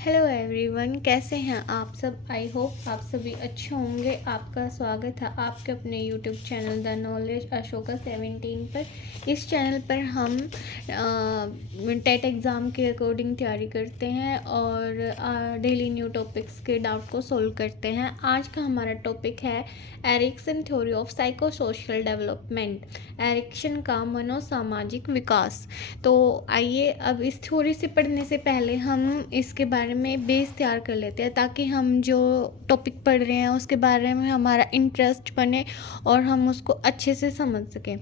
Hello everyone, कैसे हैं आप सब। आई होप आप सभी अच्छे होंगे। आपका स्वागत है आपके अपने YouTube channel the knowledge Ashoka 17 पर। इस चैनल पर हम टेट एग्ज़ाम के अकॉर्डिंग तैयारी करते हैं और डेली न्यू टॉपिक्स के डाउट को सॉल्व करते हैं। आज का हमारा टॉपिक है Erikson theory of psychosocial development, Erikson का मनोसामाजिक विकास। तो आइए अब इस थ्योरी से पढ़ने से पहले हम इसके बारे में बेस तैयार कर लेते हैं, ताकि हम जो टॉपिक पढ़ रहे हैं उसके बारे में हमारा इंटरेस्ट बने और हम उसको अच्छे से समझ सकें।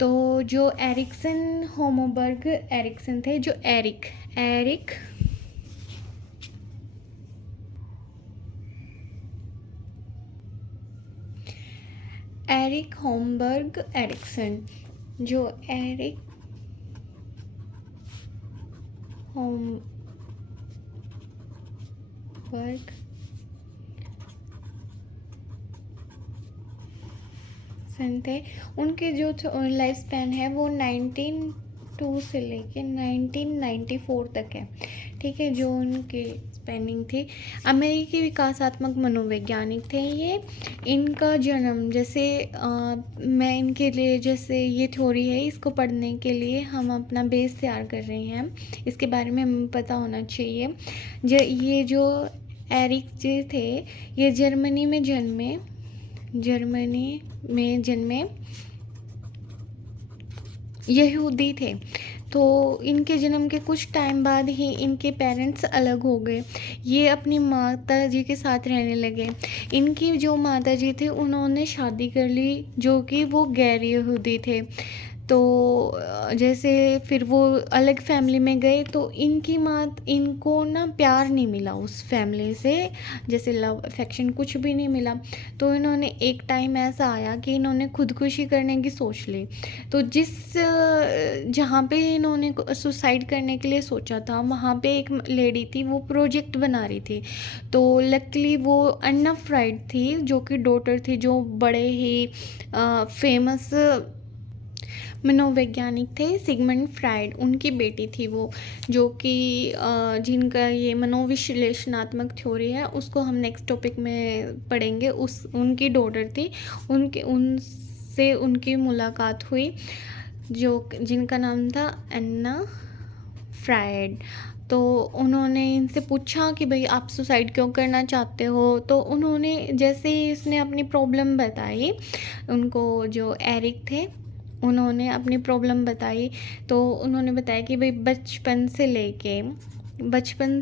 तो जो एरिक्सन होमोबर्ग एरिक्सन थे, जो एरिक एरिक होमबर्ग एरिक्सन, जो एरिक होमबर्ग थे, उनके जो लाइफ स्पैन है वो 1902 से लेके 1994 तक है। ठीक है, जो उनकी स्पेनिंग थी। अमेरिकी विकासात्मक मनोवैज्ञानिक थे ये। इनका जन्म जैसे मैं इनके लिए जैसे ये थ्योरी है, इसको पढ़ने के लिए हम अपना बेस तैयार कर रहे हैं। इसके बारे में हमें पता होना चाहिए। ये जो एरिक जी थे, ये जर्मनी में जन्मे यहूदी थे। तो इनके जन्म के कुछ टाइम बाद ही इनके पेरेंट्स अलग हो गए। ये अपनी माता जी के साथ रहने लगे। इनकी जो माता जी थे उन्होंने शादी कर ली, जो कि वो गैर यहूदी थे। तो जैसे फिर वो अलग फैमिली में गए, तो इनको ना प्यार नहीं मिला उस फैमिली से, जैसे लव अफेक्शन कुछ भी नहीं मिला। तो इन्होंने एक टाइम ऐसा आया कि इन्होंने खुदकुशी करने की सोच ली। तो जहाँ पे इन्होंने सुसाइड करने के लिए सोचा था, वहाँ पे एक लेडी थी, वो प्रोजेक्ट बना रही थी। तो लकीली वो अन्ना फ्राइड थी, जो कि डॉटर थी, जो बड़े ही फेमस मनोवैज्ञानिक थे, सिगमंड फ्राइड, उनकी बेटी थी वो, जो कि जिनका ये मनोविश्लेषणात्मक थ्योरी है उसको हम नेक्स्ट टॉपिक में पढ़ेंगे। उनकी डॉटर थी, उनसे उनकी मुलाकात हुई, जिनका नाम था अन्ना फ्राइड। तो उन्होंने इनसे पूछा कि भाई आप सुसाइड क्यों करना चाहते हो। तो उन्होंने जैसे ही इसने अपनी प्रॉब्लम बताई, उनको जो एरिक थे उन्होंने अपनी प्रॉब्लम बताई। तो उन्होंने बताया कि भाई बचपन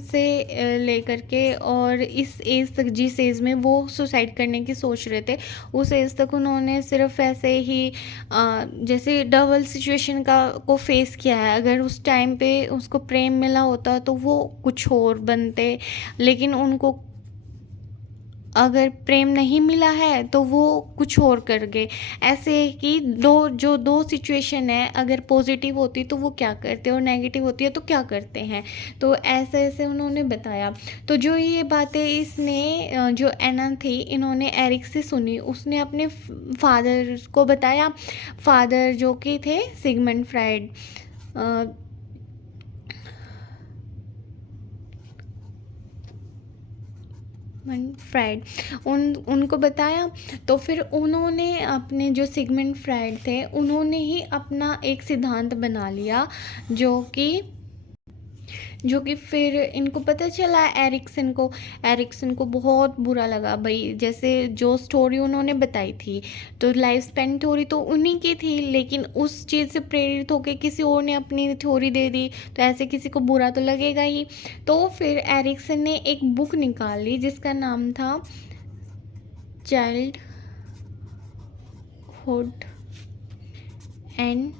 से लेकर के और इस एज तक, जिस एज में वो सुसाइड करने की सोच रहे थे, उस एज तक उन्होंने सिर्फ ऐसे ही जैसे डबल सिचुएशन को फेस किया है। अगर उस टाइम पे उसको प्रेम मिला होता तो वो कुछ और बनते, लेकिन उनको अगर प्रेम नहीं मिला है तो वो कुछ और कर गए। ऐसे कि दो सिचुएशन है, अगर पॉजिटिव होती तो वो क्या करते और नेगेटिव होती है तो क्या करते हैं। तो ऐसे ऐसे उन्होंने बताया। तो जो ये बातें इसने जो एना थी, इन्होंने एरिक से सुनी। उसने अपने फादर को बताया। फादर जो कि थे सिगमंड फ्राइड, फ्राइड, उनको बताया। तो फिर उन्होंने अपने जो सिगमंड फ्राइड थे, उन्होंने ही अपना एक सिद्धांत बना लिया, जो कि फिर इनको पता चला। एरिक्सन को बहुत बुरा लगा भाई, जैसे जो स्टोरी उन्होंने बताई थी, तो लाइफ स्पैन थ्योरी तो उन्हीं की थी, लेकिन उस चीज़ से प्रेरित होकर किसी और ने अपनी थ्योरी दे दी, तो ऐसे किसी को बुरा तो लगेगा ही। तो फिर एरिक्सन ने एक बुक निकाली जिसका नाम था चाइल्ड हुड एंड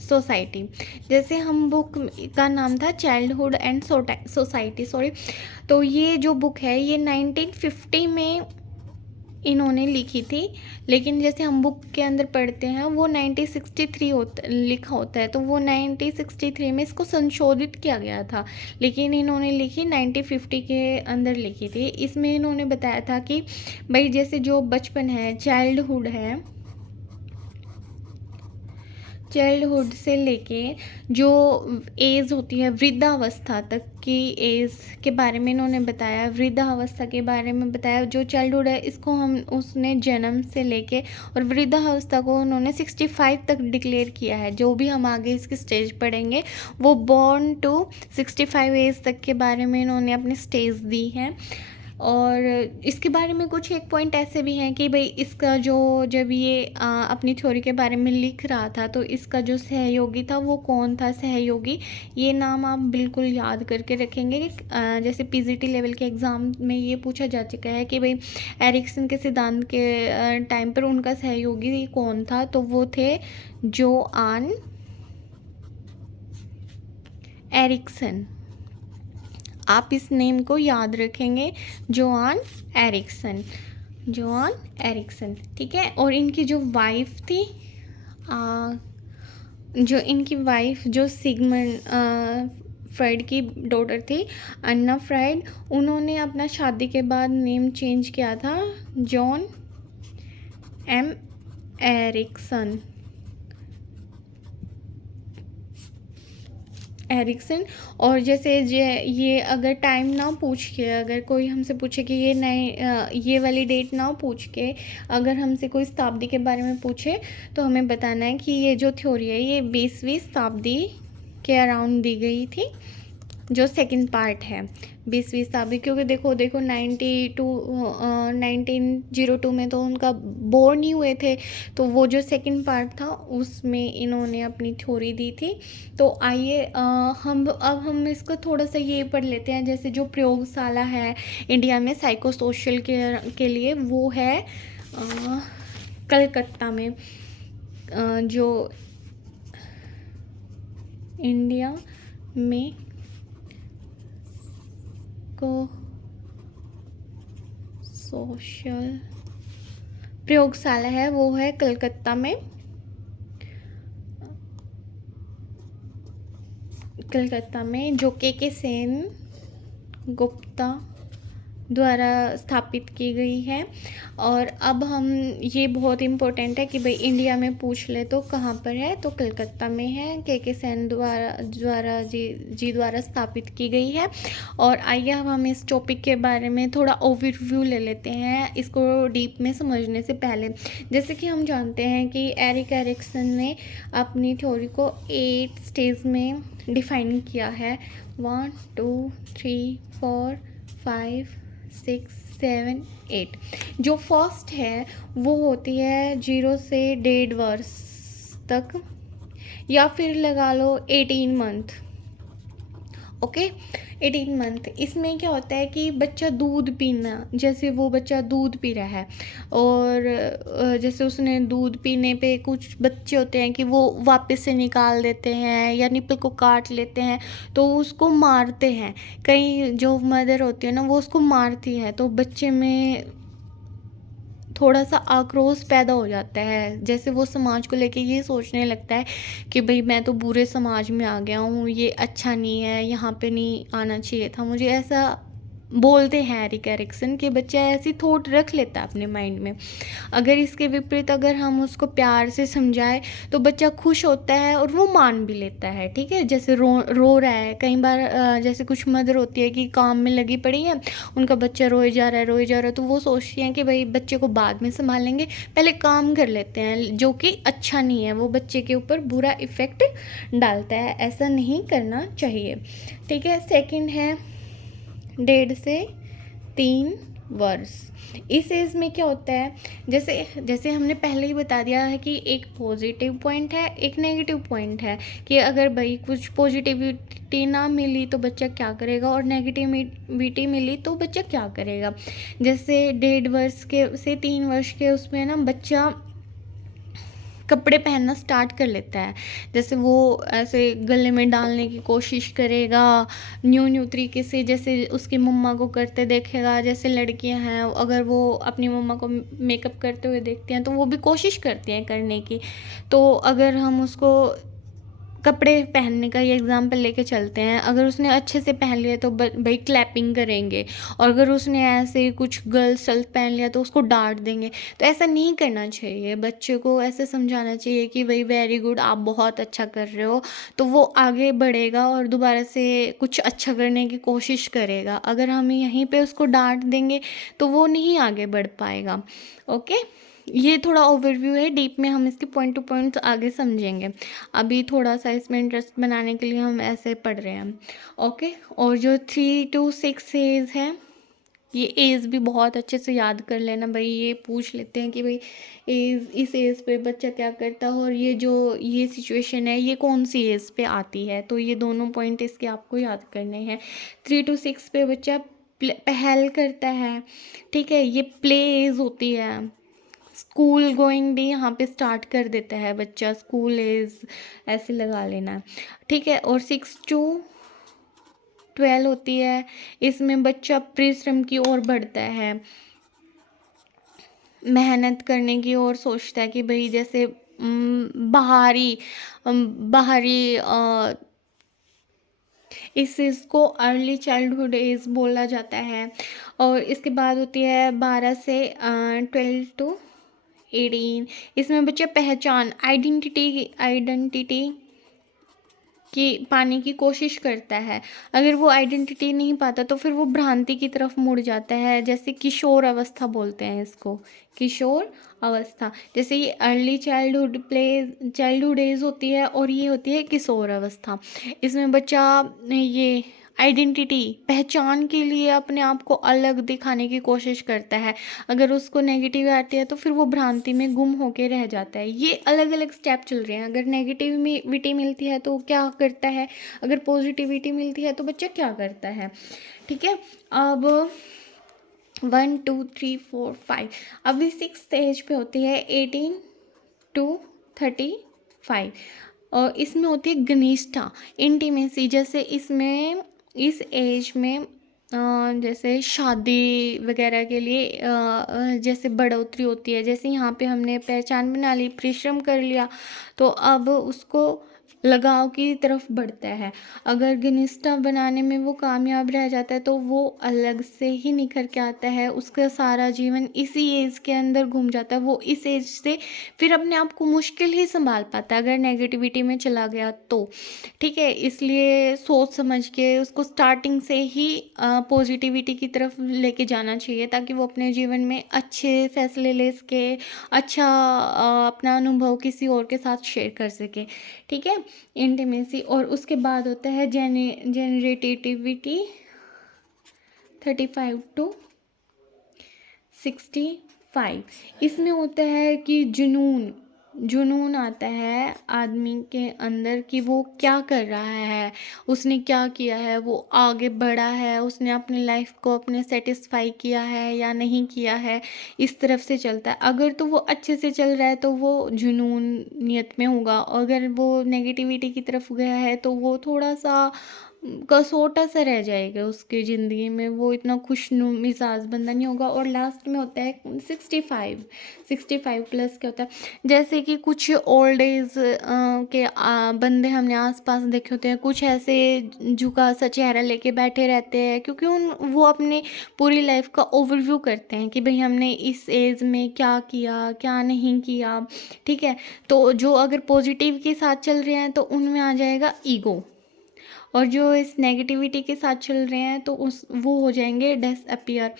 सोसाइटी। जैसे हम बुक का नाम था चाइल्डहुड एंड सोसाइटी, सॉरी। तो ये जो बुक है ये 1950 में इन्होंने लिखी थी, लेकिन जैसे हम बुक के अंदर पढ़ते हैं वो 1963 लिखा होता है। तो वो 1963 में इसको संशोधित किया गया था, लेकिन इन्होंने लिखी 1950 के अंदर लिखी थी। इसमें इन्होंने बताया था कि भाई जैसे जो बचपन है, चाइल्डहुड है, चाइल्डहुड से लेके जो एज होती है वृद्धावस्था तक की एज के बारे में इन्होंने बताया, वृद्धावस्था के बारे में बताया। जो चाइल्डहुड है इसको हम उसने जन्म से लेके, और वृद्धावस्था को उन्होंने 65 तक डिक्लेयर किया है। जो भी हम आगे इसकी स्टेज पढ़ेंगे वो बॉर्न टू 65 एज तक के बारे में इन्होंने अपनी स्टेज दी है। और इसके बारे में कुछ एक पॉइंट ऐसे भी हैं कि भाई इसका जो जब ये अपनी थ्योरी के बारे में लिख रहा था तो इसका जो सहयोगी था वो कौन था। सहयोगी ये नाम आप बिल्कुल याद करके रखेंगे। जैसे पीजीटी लेवल के एग्ज़ाम में ये पूछा जा चुका है कि भाई एरिक्सन के सिद्धांत के टाइम पर उनका सहयोगी कौन था, तो वो थे जोआन एरिक्सन। आप इस नेम को याद रखेंगे, जोआन एरिक्सन, जोआन एरिक्सन, ठीक है। और इनकी जो वाइफ थी, जो इनकी वाइफ जो सिगमंड फ्राइड की डॉटर थी, अन्ना फ्राइड, उन्होंने अपना शादी के बाद नेम चेंज किया था जॉन एम एरिक्सन, एरिक्सन। और जैसे ये अगर टाइम ना पूछ के, अगर कोई हमसे पूछे कि ये नए ये वाली डेट ना पूछ के अगर हमसे कोई शताब्दी के बारे में पूछे तो हमें बताना है कि ये जो थ्योरी है ये 20वीं शताब्दी के अराउंड दी गई थी, जो सेकंड पार्ट है 20वीं शताब्दी। क्योंकि देखो 1902 में तो उनका बोर्न ही हुए थे, तो वो जो सेकंड पार्ट था उसमें इन्होंने अपनी थ्योरी दी थी। तो आइए हम इसको थोड़ा सा ये पढ़ लेते हैं। जैसे जो प्रयोगशाला है इंडिया में साइको सोशल के लिए, वो है कलकत्ता में। जो इंडिया में को सोशल प्रयोगशाला है वो है कलकत्ता में, कलकत्ता में, जो के सेन गुप्ता द्वारा स्थापित की गई है। और अब हम ये बहुत इम्पोर्टेंट है कि भाई इंडिया में पूछ ले तो कहाँ पर है, तो कलकत्ता में है, के सेन द्वारा जी द्वारा स्थापित की गई है। और आइए अब हम इस टॉपिक के बारे में थोड़ा ओवरव्यू ले लेते हैं, इसको डीप में समझने से पहले। जैसे कि हम जानते हैं कि एरिक एरिक्सन ने अपनी थ्योरी को 8 स्टेज में डिफाइन किया है, 1 2 3 4 5 6 7 8। जो फर्स्ट है वो होती है 0 से 1.5 वर्ष तक, या फिर लगा लो 18 मंथ, ओके 18 मंथ। इसमें क्या होता है कि बच्चा दूध पीना, जैसे वो बच्चा दूध पी रहा है और जैसे उसने दूध पीने पे कुछ बच्चे होते हैं कि वो वापस से निकाल देते हैं या निपल को काट लेते हैं, तो उसको मारते हैं। कई जो मदर होती है ना वो उसको मारती है, तो बच्चे में थोड़ा सा आक्रोश पैदा हो जाता है। जैसे वो समाज को लेके ये सोचने लगता है कि भाई मैं तो बुरे समाज में आ गया हूँ, ये अच्छा नहीं है, यहाँ पे नहीं आना चाहिए था मुझे, ऐसा बोलते हैं एरिक एरिक्सन के। बच्चा ऐसी थॉट रख लेता है अपने माइंड में। अगर इसके विपरीत अगर हम उसको प्यार से समझाएं तो बच्चा खुश होता है और वो मान भी लेता है, ठीक है। जैसे रो रहा है, कई बार जैसे कुछ मदर होती है कि काम में लगी पड़ी है, उनका बच्चा रोए जा रहा है, तो वो सोचती हैं कि भाई बच्चे को बाद में संभालेंगे, पहले काम कर लेते हैं, जो कि अच्छा नहीं है, वो बच्चे के ऊपर बुरा इफ़ेक्ट डालता है, ऐसा नहीं करना चाहिए, ठीक है। सेकंड है 1.5 से 3 वर्ष। इस एज में क्या होता है, जैसे हमने पहले ही बता दिया है कि एक पॉजिटिव पॉइंट है, एक नेगेटिव पॉइंट है, कि अगर भाई कुछ पॉजिटिविटी ना मिली तो बच्चा क्या करेगा, और नेगेटिविटी मिली तो बच्चा क्या करेगा। जैसे 1.5 वर्ष के से 3 वर्ष के उसमें ना बच्चा कपड़े पहनना स्टार्ट कर लेता है। जैसे वो ऐसे गले में डालने की कोशिश करेगा, न्यू तरीके से, जैसे उसकी मम्मा को करते देखेगा। जैसे लड़कियां हैं, अगर वो अपनी मम्मा को मेकअप करते हुए देखती हैं तो वो भी कोशिश करती हैं करने की। तो अगर हम उसको कपड़े पहनने का ही एग्जाम्पल लेके चलते हैं। अगर उसने अच्छे से पहन लिया तो भाई क्लैपिंग करेंगे, और अगर उसने ऐसे ही कुछ गर्ल्स शर्ट पहन लिया तो उसको डांट देंगे। तो ऐसा नहीं करना चाहिए, बच्चे को ऐसे समझाना चाहिए कि भाई वेरी गुड, आप बहुत अच्छा कर रहे हो। तो वो आगे बढ़ेगा और दोबारा से कुछ अच्छा करने की कोशिश करेगा। अगर हम यहीं पे उसको डांट देंगे तो वो नहीं आगे बढ़ पाएगा। ओके, ये थोड़ा ओवरव्यू है, डीप में हम इसके पॉइंट टू पॉइंट आगे समझेंगे। अभी थोड़ा सा इसमें इंटरेस्ट बनाने के लिए हम ऐसे पढ़ रहे हैं। ओके, और जो 3 to 6 एज है, ये एज भी बहुत अच्छे से याद कर लेना भाई। ये पूछ लेते हैं कि भाई एज, इस एज पे बच्चा क्या करता है, और ये जो ये सिचुएशन है ये कौन सी एज पे आती है। तो ये दोनों पॉइंट इसके आपको याद करने हैं। 3 to 6 पे बच्चा पहल करता है, ठीक है, ये प्ले एज होती है। स्कूल गोइंग भी यहाँ पे स्टार्ट कर देता है बच्चा, स्कूल एज ऐसे लगा लेना, ठीक है। और 6 to 12 होती है, इसमें बच्चा परिश्रम की ओर बढ़ता है, मेहनत करने की ओर सोचता है कि भाई जैसे बाहरी इसको अर्ली चाइल्डहुड एज बोला जाता है। और इसके बाद होती है 12 to 18। इसमें बच्चा पहचान, आइडेंटिटी कि पाने की कोशिश करता है। अगर वो आइडेंटिटी नहीं पाता तो फिर वो भ्रांति की तरफ मुड़ जाता है। जैसे किशोर अवस्था बोलते हैं इसको, किशोर अवस्था। जैसे ये अर्ली चाइल्डहुड एज होती है, और ये होती है किशोर अवस्था। इसमें बच्चा ये आइडेंटिटी, पहचान के लिए अपने आप को अलग दिखाने की कोशिश करता है। अगर उसको नेगेटिव आती है तो फिर वो भ्रांति में गुम होके रह जाता है। ये अलग अलग स्टेप चल रहे हैं। अगर नेगेटिविटी मिलती है तो क्या करता है, अगर पॉजिटिविटी मिलती है तो बच्चा क्या करता है, ठीक है। अब 1 2 3 4 5, अभी 6th एज पे होती है 18 to 35। और इसमें होती है घनिष्ठता, इंटीमेसी। जैसे इसमें इस एज में जैसे शादी वगैरह के लिए जैसे बढ़ोतरी होती है। जैसे यहाँ पे हमने पहचान बना ली, परिश्रम कर लिया, तो अब उसको लगाव की तरफ बढ़ता है। अगर घनिष्ठता बनाने में वो कामयाब रह जाता है तो वो अलग से ही निखर के आता है। उसका सारा जीवन इसी एज के अंदर घूम जाता है। वो इस एज से फिर अपने आप को मुश्किल ही संभाल पाता है अगर नेगेटिविटी में चला गया तो, ठीक है। इसलिए सोच समझ के उसको स्टार्टिंग से ही पॉजिटिविटी की तरफ लेके जाना चाहिए, ताकि वो अपने जीवन में अच्छे फैसले ले सके, अच्छा अपना अनुभव किसी और के साथ शेयर कर सके, ठीक है। इंटीमेसी। और उसके बाद होता है जेनरेटिविटी 35 to 65। इसमें होता है कि जुनून आता है आदमी के अंदर कि वो क्या कर रहा है, उसने क्या किया है, वो आगे बढ़ा है, उसने अपनी लाइफ को अपने सेटिस्फाई किया है या नहीं किया है, इस तरफ से चलता है। अगर तो वो अच्छे से चल रहा है तो वो जुनूनियत में होगा। अगर वो नेगेटिविटी की तरफ गया है तो वो थोड़ा सा कसोटा सा रह जाएगा उसकी ज़िंदगी में, वो इतना मिजाज बंदा नहीं होगा। और लास्ट में होता है 65 प्लस क्या होता है, जैसे कि कुछ ओल्ड एज के बंदे हमने आसपास देखे होते हैं, कुछ ऐसे झुका सा चेहरा लेके बैठे रहते हैं, क्योंकि वो अपने पूरी लाइफ का ओवरव्यू करते हैं कि भाई हमने इस एज में क्या किया क्या नहीं किया, ठीक है। तो जो अगर पॉजिटिव के साथ चल रहे हैं तो उनमें आ जाएगा ईगो, और जो इस नेगेटिविटी के साथ चल रहे हैं तो वो हो जाएंगे डिसअपियर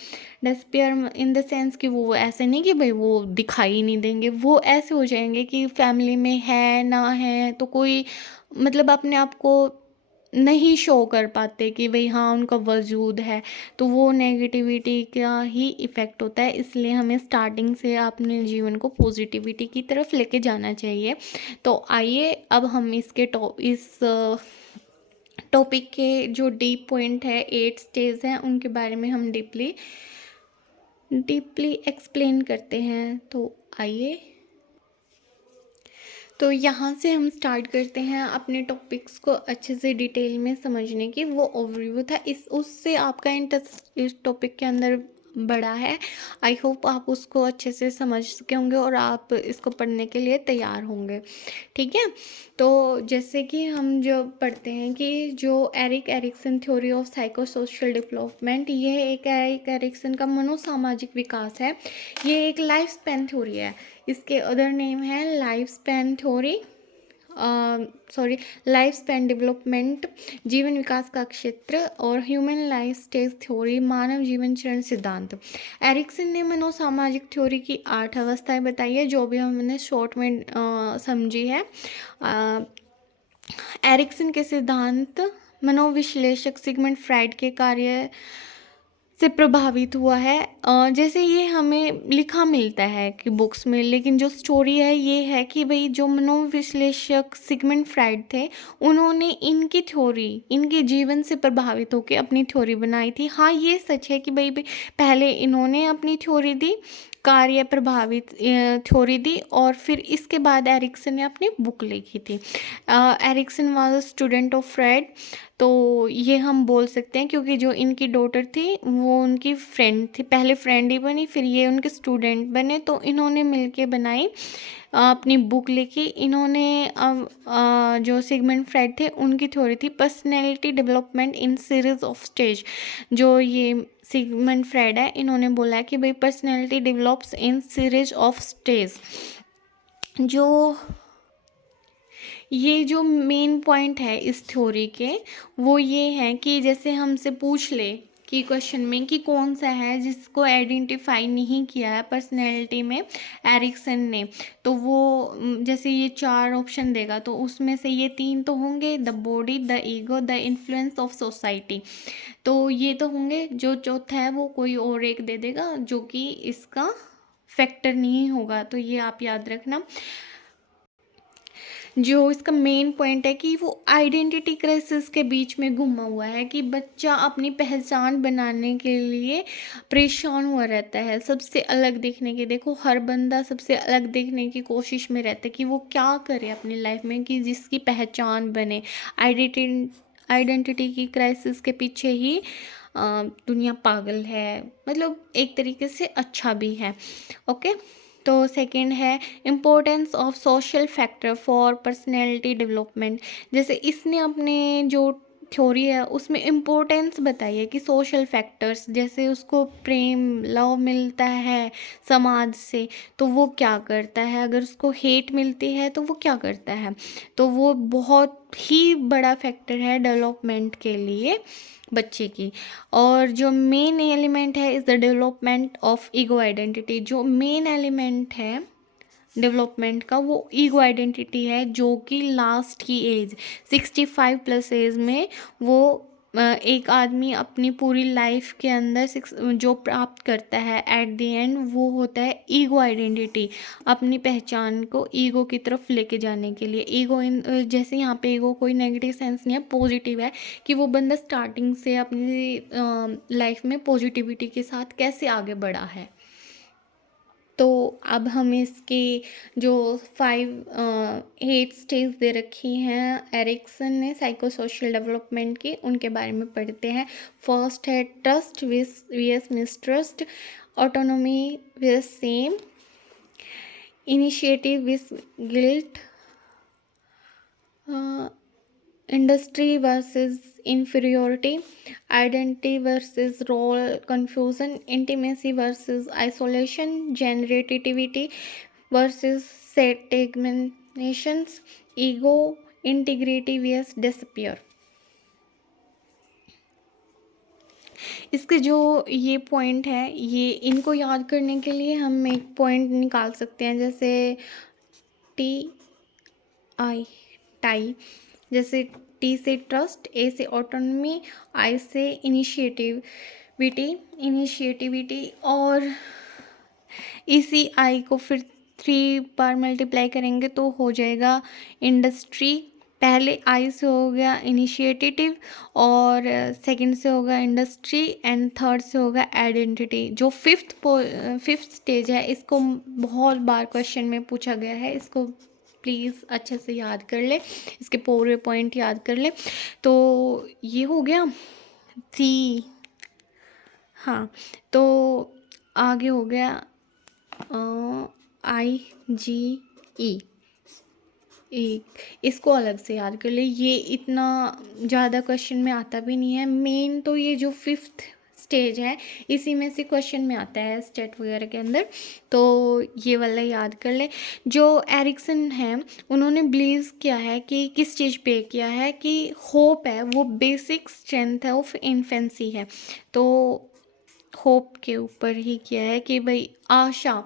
इन द सेंस कि वो ऐसे नहीं कि भाई वो दिखाई नहीं देंगे, वो ऐसे हो जाएंगे कि फैमिली में है ना है तो कोई मतलब अपने आप को नहीं शो कर पाते कि भाई हाँ उनका वजूद है। तो वो नेगेटिविटी का ही इफ़ेक्ट होता है। इसलिए हमें स्टार्टिंग से अपने जीवन को पॉजिटिविटी की तरफ लेके जाना चाहिए। तो आइए अब हम इस टॉपिक के जो डीप पॉइंट है, 8 स्टेज हैं, उनके बारे में हम डीपली एक्सप्लेन करते हैं। तो आइए, तो यहाँ से हम स्टार्ट करते हैं अपने टॉपिक्स को अच्छे से डिटेल में समझने की। वो ओवरव्यू था, उससे आपका इंटरेस्ट इस टॉपिक के अंदर बड़ा है। आई होप आप उसको अच्छे से समझ चुके होंगे और आप इसको पढ़ने के लिए तैयार होंगे। ठीक है? तो जैसे कि हम जब पढ़ते हैं कि जो Erik Erikson theory of psychosocial development, ये एक एरिक एरिक्सन का मनोसामाजिक विकास है। ये एक लाइफ स्पैन थ्योरी है। इसके अदर नेम है life span theory, sorry, life span development, जीवन विकास का क्षेत्र, और ह्यूमन लाइफ स्टेज थ्योरी, मानव जीवन चरण सिद्धांत। एरिक्सन ने मनोसामाजिक थ्योरी की 8 अवस्थाएं बताई है, जो भी हमने शॉर्ट में समझी है। एरिक्सन के सिद्धांत मनोविश्लेषक सिगमंड फ्राइड के कार्य से प्रभावित हुआ है। जैसे ये हमें लिखा मिलता है कि बुक्स में, लेकिन जो स्टोरी है ये है कि भाई जो मनोविश्लेषक सिगमंड फ्राइड थे, उन्होंने इनकी थ्योरी इनके जीवन से प्रभावित होकर अपनी थ्योरी बनाई थी। हाँ, ये सच है कि भाई पहले इन्होंने अपनी थ्योरी दी, कार्य प्रभावित थ्योरी दी, और फिर इसके बाद एरिक्सन ने अपनी बुक लिखी थी। Erikson was a student of Freud, तो ये हम बोल सकते हैं क्योंकि जो इनकी डॉटर थी वो उनकी फ्रेंड थी, पहले फ्रेंड ही बनी, फिर ये उनके स्टूडेंट बने, तो इन्होंने मिलके बनाई, अपनी बुक लिखी। इन्होंने जो सिगमंड फ्राइड थे उनकी थ्योरी थी personality development in series of stage. जो ये सिगमंड फ्राइड है, इन्होंने बोला कि भाई personality develops in series of stage. जो मेन पॉइंट है इस थ्योरी के, वो ये है कि जैसे हमसे पूछ ले कि क्वेश्चन में कि कौन सा है जिसको आइडेंटिफाई नहीं किया है पर्सनैलिटी में एरिक्सन ने, तो वो जैसे ये 4 ऑप्शन देगा, तो उसमें से ये 3 तो होंगे, the body, the ego, the influence of society. तो ये तो होंगे, जो चौथा है वो कोई और एक दे देगा जो कि इसका फैक्टर नहीं होगा। तो ये आप याद रखना। जो इसका मेन पॉइंट है कि वो आइडेंटिटी क्राइसिस के बीच में घुमा हुआ है, कि बच्चा अपनी पहचान बनाने के लिए परेशान हुआ रहता है, सबसे अलग दिखने की। देखो, हर बंदा सबसे अलग दिखने की कोशिश में रहता है कि वो क्या करे अपनी लाइफ में कि जिसकी पहचान बने। आइडेंटिटी की क्राइसिस के पीछे ही दुनिया पागल है, मतलब एक तरीके से अच्छा भी है। ओके, तो सेकंड है importance of social factor for personality development. जैसे इसने अपने जो थ्योरी है उसमें इम्पोर्टेंस बताई है कि सोशल फैक्टर्स, जैसे उसको प्रेम लव मिलता है समाज से तो वो क्या करता है, अगर उसको हेट मिलती है तो वो क्या करता है, तो वो बहुत ही बड़ा फैक्टर है डेवलपमेंट के लिए बच्चे की। और जो मेन एलिमेंट है is the development of ego identity. जो मेन एलिमेंट है डेवलपमेंट का वो ईगो आइडेंटिटी है, जो कि लास्ट की एज 65+ एज में वो एक आदमी अपनी पूरी लाइफ के अंदर जो प्राप्त करता है एट द एंड, वो होता है ईगो आइडेंटिटी। अपनी पहचान को ईगो की तरफ लेके जाने के लिए ईगो जैसे यहाँ पे ईगो कोई नेगेटिव सेंस नहीं है, पॉजिटिव है, कि वो बंदा स्टार्टिंग से अपनी लाइफ में पॉजिटिविटी के साथ कैसे आगे बढ़ा है। तो अब हम इसके जो 8 स्टेज दे रखी हैं एरिक्सन ने साइकोसोशल डेवलपमेंट की, उनके बारे में पढ़ते हैं। फर्स्ट है trust versus mistrust, autonomy versus shame, initiative versus guilt, industry versus inferiority, identity versus role confusion, intimacy versus isolation, generativity versus segmentations, ego integrity vs disappear। इसके जो ये पॉइंट है, ये इनको याद करने के लिए हम एक पॉइंट निकाल सकते हैं, जैसे टाई, जैसे टी से ट्रस्ट, ए से ऑटोनॉमी, आई से इनिशिएटिविटी, और इसी आई को फिर 3 बार मल्टीप्लाई करेंगे तो हो जाएगा इंडस्ट्री। पहले आई से हो गया इनिशिएटिव, और सेकंड से होगा इंडस्ट्री, एंड थर्ड से होगा आइडेंटिटी। जो फिफ्थ स्टेज है, इसको बहुत बार क्वेश्चन में पूछा गया है, इसको प्लीज़ अच्छे से याद कर ले, इसके पूरे पॉइंट याद कर ले। तो ये हो गया 3 हाँ, तो आगे हो गया आई जी ई। इसको अलग से याद कर ले, ये इतना ज़्यादा क्वेश्चन में आता भी नहीं है। मेन तो ये जो फिफ्थ स्टेज है इसी में से क्वेश्चन में आता है स्टेट वगैरह के अंदर, तो ये वाला याद कर ले। जो एरिक्सन है उन्होंने बिलीव किया है कि किस चीज़ पे किया है कि होप है वो बेसिक स्ट्रेंथ है ऑफ इन्फेंसी है। तो होप के ऊपर ही किया है कि भाई आशा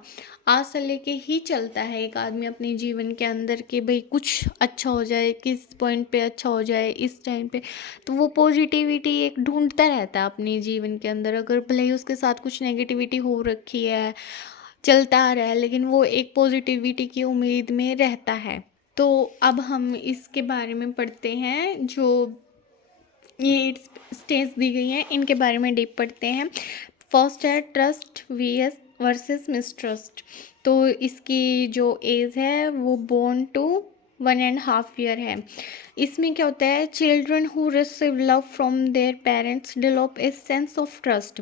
लेके ही चलता है एक आदमी अपने जीवन के अंदर कि भाई कुछ अच्छा हो जाए, किस पॉइंट पे अच्छा हो जाए इस टाइम पे। तो वो पॉजिटिविटी एक ढूंढता रहता है अपने जीवन के अंदर, अगर भले ही उसके साथ कुछ नेगेटिविटी हो रखी है, चलता आ रहा है, लेकिन वो एक पॉजिटिविटी की उम्मीद में रहता है। तो अब हम इसके बारे में पढ़ते हैं, जो ये स्टेज दी गई हैं इनके बारे में डीप पढ़ते हैं। फर्स्ट है ट्रस्ट वर्सेस मिसट्रस्ट। तो इसकी जो एज है वो बोर्न टू 1.5 year है। इसमें क्या होता है, children who receive love from their parents develop a sense of trust.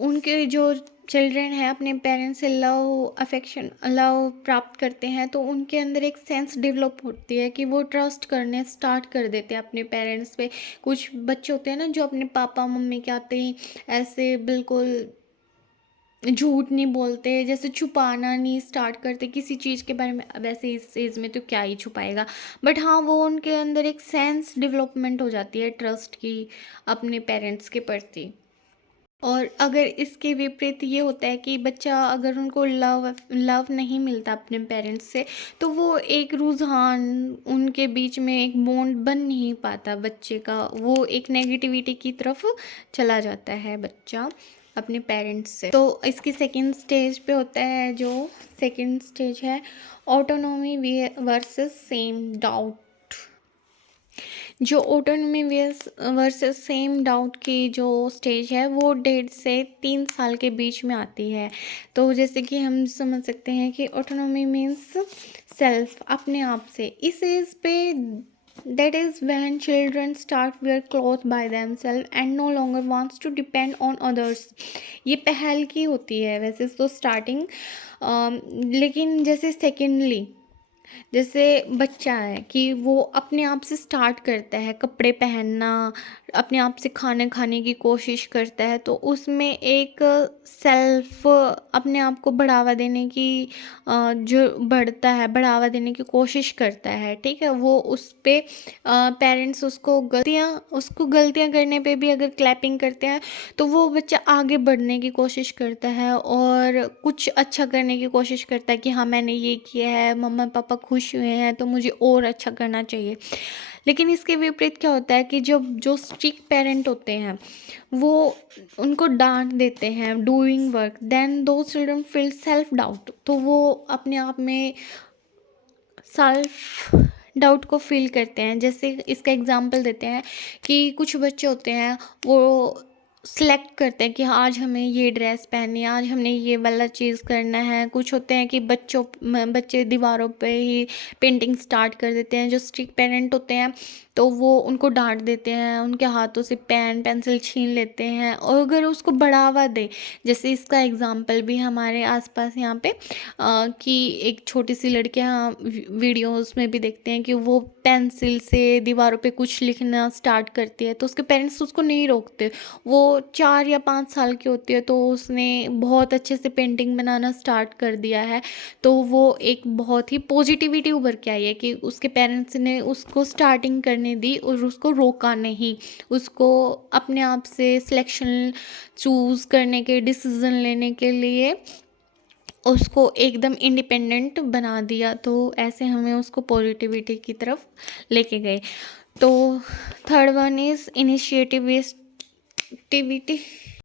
उनके जो चिल्ड्रन हैं अपने पेरेंट्स से लव प्राप्त करते हैं, तो उनके अंदर एक सेंस डेवलप होती है कि वो ट्रस्ट करने स्टार्ट कर देते हैं अपने पेरेंट्स पे। कुछ बच्चे होते हैं ना जो अपने पापा मम्मी के आते ही ऐसे बिल्कुल झूठ नहीं बोलते, जैसे छुपाना नहीं स्टार्ट करते किसी चीज़ के बारे में। अब ऐसे इस एज में तो क्या ही छुपाएगा, बट हाँ वो उनके अंदर एक सेंस डेवलपमेंट हो जाती है ट्रस्ट की अपने पेरेंट्स के प्रति। और अगर इसके विपरीत ये होता है कि बच्चा अगर उनको लव नहीं मिलता अपने पेरेंट्स से, तो वो एक रुझान उनके बीच में एक बॉन्ड बन नहीं पाता बच्चे का, वो एक नेगेटिविटी की तरफ चला जाता है बच्चा अपने पेरेंट्स से। तो इसकी सेकंड स्टेज पे होता है, जो सेकंड स्टेज है ऑटोनॉमी वर्सेस सेम डाउट। जो ऑटोनॉमी वर्सेस सेम डाउट की जो स्टेज है वो 1.5 से 3 साल के बीच में आती है। तो जैसे कि हम समझ सकते हैं कि ऑटोनॉमी मीन्स सेल्फ, अपने आप से। इस एज पे that is when children start wear cloth by themself and no longer wants to depend on others. ये पहल की होती है वैसे तो स्टार्टिंग, लेकिन जैसे सेकेंडली जैसे बच्चा है कि वो अपने आप से स्टार्ट करता है कपड़े पहनना, अपने आप से खाना खाने की कोशिश करता है, तो उसमें एक सेल्फ अपने आप को बढ़ावा देने की जो बढ़ता है बढ़ावा देने की कोशिश करता है, ठीक है। वो उस पे पेरेंट्स उसको गलतियां करने पे भी अगर क्लैपिंग करते हैं तो वो बच्चा आगे बढ़ने की कोशिश करता है और कुछ अच्छा करने की कोशिश करता है कि हाँ मैंने ये किया है, मम्मा पापा खुश हुए हैं तो मुझे और अच्छा करना चाहिए। लेकिन इसके विपरीत क्या होता है कि जो स्ट्रिक्ट पेरेंट होते हैं वो उनको डांट देते हैं डूइंग वर्क, देन दो चिल्ड्रन फील सेल्फ डाउट। तो वो अपने आप में सेल्फ डाउट को फील करते हैं। जैसे इसका एग्जांपल देते हैं कि कुछ बच्चे होते हैं वो सिलेक्ट करते हैं कि आज हमें ये ड्रेस पहननी है, आज हमने ये वाला चीज़ करना है। कुछ होते हैं कि बच्चे दीवारों पे ही पेंटिंग स्टार्ट कर देते हैं। जो स्ट्रिक्ट पेरेंट होते हैं तो वो उनको डांट देते हैं, उनके हाथों से पेन पेंसिल छीन लेते हैं। और अगर उसको बढ़ावा दे, जैसे इसका एग्जांपल भी हमारे आसपास यहाँ पे कि एक छोटी सी लड़कियाँ वीडियोस में भी देखते हैं कि वो पेंसिल से दीवारों पे कुछ लिखना स्टार्ट करती है, तो उसके पेरेंट्स उसको नहीं रोकते। वो 4 या 5 साल की होती है तो उसने बहुत अच्छे से पेंटिंग बनाना स्टार्ट कर दिया है, तो वो एक बहुत ही पॉजिटिविटी उभर के आई है कि उसके पेरेंट्स ने उसको स्टार्टिंग करने दी और उसको रोका नहीं, उसको अपने आप से सिलेक्शन चूज़ करने के डिसीज़न लेने के लिए उसको एकदम इंडिपेंडेंट बना दिया। तो ऐसे हमें उसको पॉजिटिविटी की तरफ लेके गए। तो third one is initiative activity.